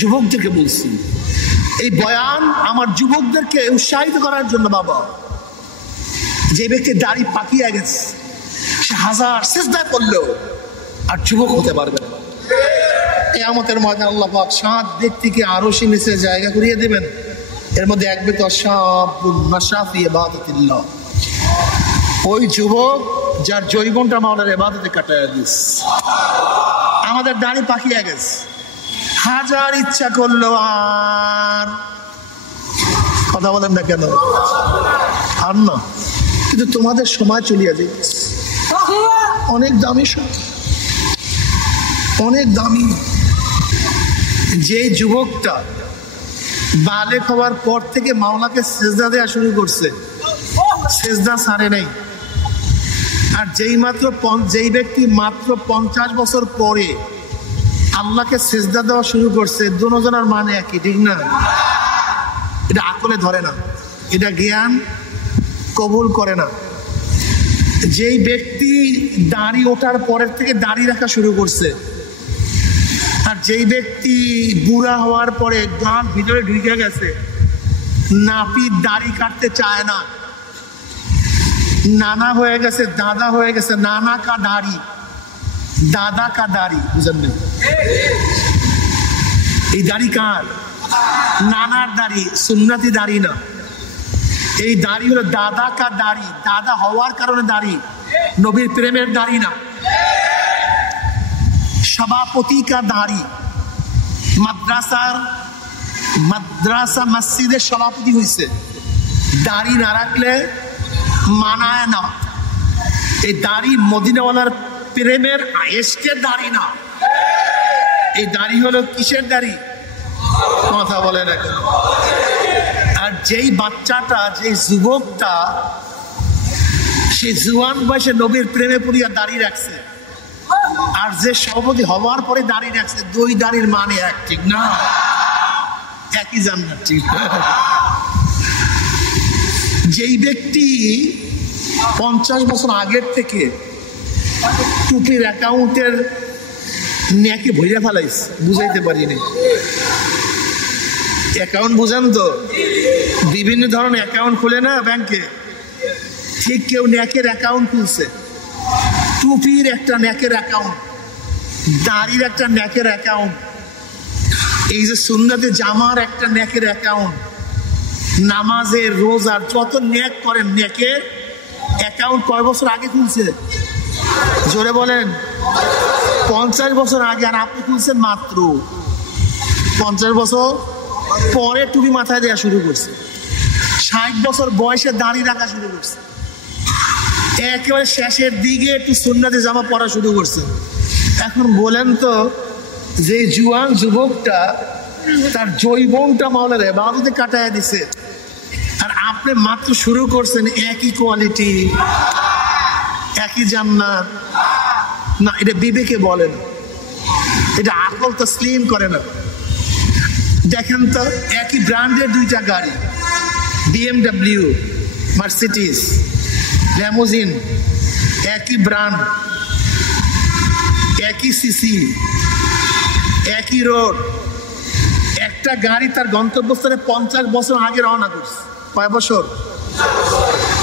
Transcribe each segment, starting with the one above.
যুবকদেরকে বলছি, এই বয়ান আমার যুবকদেরকে উৎসাহিত করার জন্য। বাবা, যে ব্যক্তি দাড়ি পাকিয়ে গেছে সে হাজার সিজদা করলেও আর যুবক হতে পারবে না। কিয়ামতের ময়দানে আল্লাহ পাক 7 ব্যক্তিকে আরশে নিচে জায়গা করিয়ে দেবেন। এর মধ্যে এক ব্যক্তি শাবুন নাশা ফি ইবাদাতিল্লাহ, ওই যুবক যার জৈবনটা মাওলার ইবাদতে কাটায় দিস। আমাদের দাড়ি পাকিয়ে গেছে, হাজার ইচ্ছা করলো আর কথা বলেন না কেন, আর না, কিন্তু তোমাদের সময় চলিয়া যায়। অনেক দামি সময়, অনেক দামি। যে যুবকটা বালেগ হওয়ার পর থেকে মাওলাকে সেজদা দেওয়া শুরু করছে, সেজদা ছাড়ে নাই। আর যেই ব্যক্তি মাত্র 50 বছর পরে আল্লাহকে সেজদা দেওয়া শুরু করছে, দুজনের মানে একই, ঠিক না? এটা আকলে ধরে না, এটা জ্ঞান কবুল করে না। যেই ব্যক্তি দাড়ি ওঠার পরের থেকে দাড়ি রাখা শুরু করছে, আর যেই ব্যক্তি বুড়া হওয়ার পরে গান ভিতরে ঢুকে গেছে, নাপিত দাড়ি কাটতে চায় না, নানা হয়ে গেছে, দাদা হয়ে গেছে, নানা কা দাড়ি, দাদা কা দাড়ি, বুঝলেন না? এই দাড়ি কার? নানার দাড়ি, সুন্নতি দাড়ি না। এই দাড়ি হলো দাদা কা দাড়ি, দাদা হওয়ার কারণে দাড়ি, নবীর প্রেমের দাড়ি না। সভাপতি কা দাড়ি, মাদ্রাসা মসজিদের সভাপতি হয়েছে, দাড়ি না রাখলে মানায় না। এই দাড়ি মদিনাওয়ালার প্রেমের আয়েশকের দাড়ি না। এই দাড়ি হলো কিসের দাড়ি? কথা বলে না কেন? আর যেই বাচ্চাটা, যেই যুবকটা সে জুয়ান বয়সে নবীর প্রেমে পড়িয়া দাড়ি রাখছে, আর যে সভাপতি হওয়ার পরে দাড়ি রাখছে, দুই দাড়ির মানে এক, ঠিক না? একই জান্নাত, ঠিক? যেই ব্যক্তি 50 বছর আগের থেকে টুপির অ্যাকাউন্টের নেকে ভইরা ফেলাইছে, বুঝাইতে পারিনি। অ্যাকাউন্ট বুঝেন তো, বিভিন্ন ধরনের অ্যাকাউন্ট খুলে না ব্যাংকে, ঠিক কেউ নেকের অ্যাকাউন্ট খুলছে, টুপির একটা নেকের অ্যাকাউন্ট, দাড়ির একটা নেকের অ্যাকাউন্ট, এই যে সুন্নতে জামার একটা নেকের অ্যাকাউন্ট, নামাজের রোজার যত নেক করেন, নেকের অ্যাকাউন্ট কয় বছর আগে খুলছে? জোরে বলেন। 50 বছর আগে, আর আপনি খুলছেন মাত্র 50 বছর পরে টুপি মাথায় দেওয়া শুরু করছে। 60 বছর বয়সে দাড়ি রাখা শুরু করছে, একেবারে শেষের দিকে একটু সুন্নতে জামা পরা শুরু করছে। এখন বলেন তো, যে জুয়ান যুবকটা তার যৌবনটা মাওলার ইবাদতে কাটায় দিছে, আর আপনি মাত্র শুরু করছেন, একই কোয়ালিটি, একই জান্নাত না? এটা বিবেকে বলে না, এটা আকল তাসলিম করে না। দেখেন তো, একই ব্র্যান্ডের দুইটা গাড়ি, BMW, মার্সিডিজ, ল্যামোজিন, একই ব্র্যান্ড, একই সিসি, একই রোড। একটা গাড়ি তার গন্তব্যস্থলে 50 বছর আগে রওনা করছে, কয় বছর?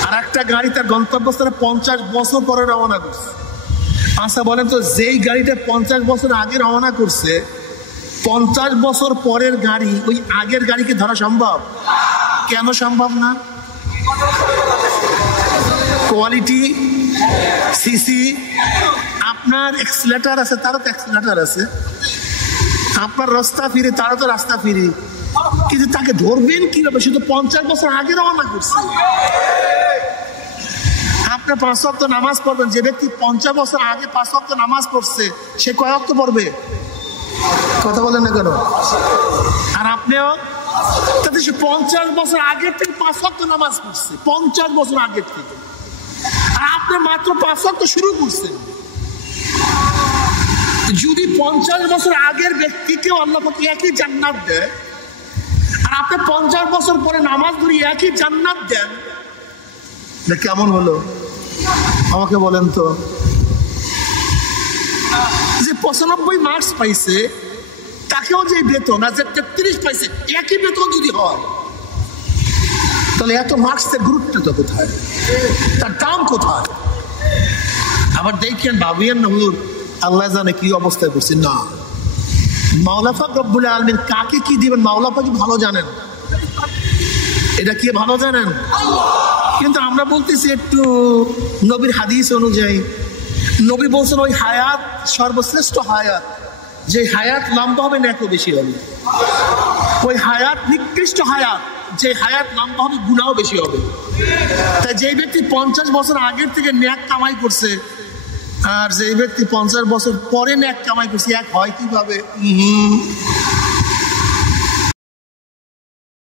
আর একটা গাড়ি তার গন্তব্যস্থলে 50 বছর পরে রওনা করছে। আচ্ছা বলেন তো, যেই গাড়িটা 50 বছর আগে রওনা করছে, 50 বছর পরের গাড়ি ওই আগের গাড়িকে ধরা সম্ভব? কেন সম্ভব না? Quality, CC. আপনার এক্সিলারেটর আছে, তারও তো এক্সিলারেটর আছে। আপনার রাস্তা ফিরে, তারও তো রাস্তা ফিরে, কিন্তু তাকে ধরবেন কিভাবে? সে তো 50 বছর আগে রওনা করছে। আপনি 5 ওয়াক্ত নামাজ পড়বেন, যে ব্যক্তি 50 বছর আগে 5 ওয়াক্ত নামাজ পড়ছে, সে কয় ওয়াক্ত পড়বে? কথা বলেন না কেন? আর আপনিও তাতে সে 50 বছর আগের থেকে 5 ওয়াক্ত নামাজ পড়ছে, 50 বছর আগের থেকে, আর আপনি মাত্র 5 ওয়াক্ত শুরু করছেন। যদি 50 বছর আগের ব্যক্তিকেও আল্লাহ পাক একই জান্নাত দেয়, আর আপনি 50 বছর পরে নামাজ ধরে একই জান্নাত দেন, এটা কেমন হলো? আমাকে বলেন তো। যে 95 মার্কস পাইছে, তাকেও যে বেতন আর যে 33 পাইছে একই বেতন যদি হয়, তাহলে এত মার্কসের গুরুত্বটা কোথায়, তার দাম কোথায়? আবার দেখেন ভাবিয়েন না হুজুর আল্লাহ জানে কি অবস্থায় করছে। না, মাওলা পাক রব্বুল আলামিন কাকে কি দিবেন মাওলা পাকই ভালো জানেন। এটা কি ভালো জানেন? কিন্তু আমরা বলতেছি একটু নবীর হাদিস অনুযায়ী, নবী বলছেন ওই হায়াত সর্বশ্রেষ্ঠ হায়াত, যে হায়াত লম্বা হবে ন্যাকও বেশি হবে। ওই হায়াত নিকৃষ্ট হায়াত, যে হায়াত লম্বা হবে গুনাহও বেশি হবে। তাই যে ব্যক্তি 50 বছর আগের থেকে ন্যাক কামাই করছে আর যে ব্যক্তি 50 বছর পরে ন্যাক কামাই করছে, এক হয় কিভাবে?